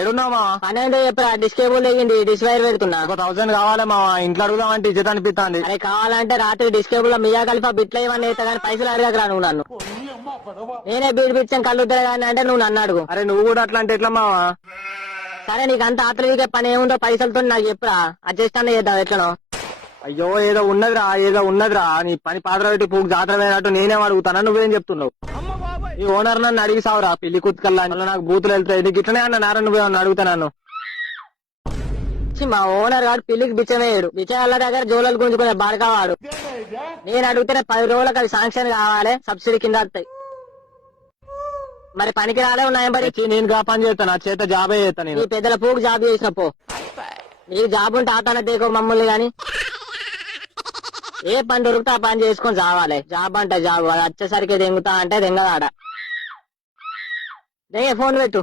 ఏడున్నామా? పని ఏంటో చెప్పరా? డిష్ కేబుల్ తెగింది, డిష్ వైర్ పెడుతున్నా. 1000 కావాలి మావా, ఇంట్లో అడుగుదామంటే ఇజ్జత్ అనిపిస్తుంది. అరే కావాలంటే రాత్రి డిష్ కేబుల్ లో మియా కలిపా బిట్లు ఇవన్నీ వేస్తా కానీ పైసలు అడగకరా నువ్వు నన్ను. నేనే బీడి పిచ్చాను కళ్ళు కానీ అంటే నువ్వు నన్ను అడుగు. అరే నువ్వు కూడా అట్లా అంటే ఎట్లా మావా? సరే నీకు అంత ఆత్రవికే పని ఏముందో పైసలతో నాకు చెప్పురా, అడ్జస్ట్ అన్న చేద్దాం ఎట్లనో. అయ్యో ఏదో ఉన్నదిరా నీ పని పాత్ర పెట్టి పూకు జాతర వేయనట్టు నేనేం అడుగుతానా, నువ్వేం చెప్తున్నావు? ఈ ఓనర్ నన్ను అడిగి సావురా పిల్లి కుత్కల్లా, నాకు బూతులు వెళ్తాయి. నీకు ఇట్లనే అన్న నారా నువ్వేమన్నా అడుగుతాను. మా ఓనర్ గారు పిల్లికి బిచ్చమేయడు, బిచ్చగాళ్ళ దగ్గర జోలలు గుంజుకునే బాడకావాడు. నేను అడిగితేనే 10 రోజులకు అది శాంక్షన్ కావాలి, సబ్సిడీ కింద వస్తాయి. మరి పనికి రాలే ఉన్నాయం బడి. నేను గా పని చేస్తాను, నా చేత జాబే చేస్తాను నీ నేను. పెద్దల పూకు జాబ్ చేసిన పో, నీకు జాబ్ ఉంటే ఆతాన దేకో మమ్మల్ని గాని. ఏ పని దొరికితే ఆ పని చేసుకొని చావాలి. జాబ్ అంటే జాబ్, అది వచ్చేసరికి దెంగుతా అంటే దెంగదాడ. ఫోన్ పెట్టు.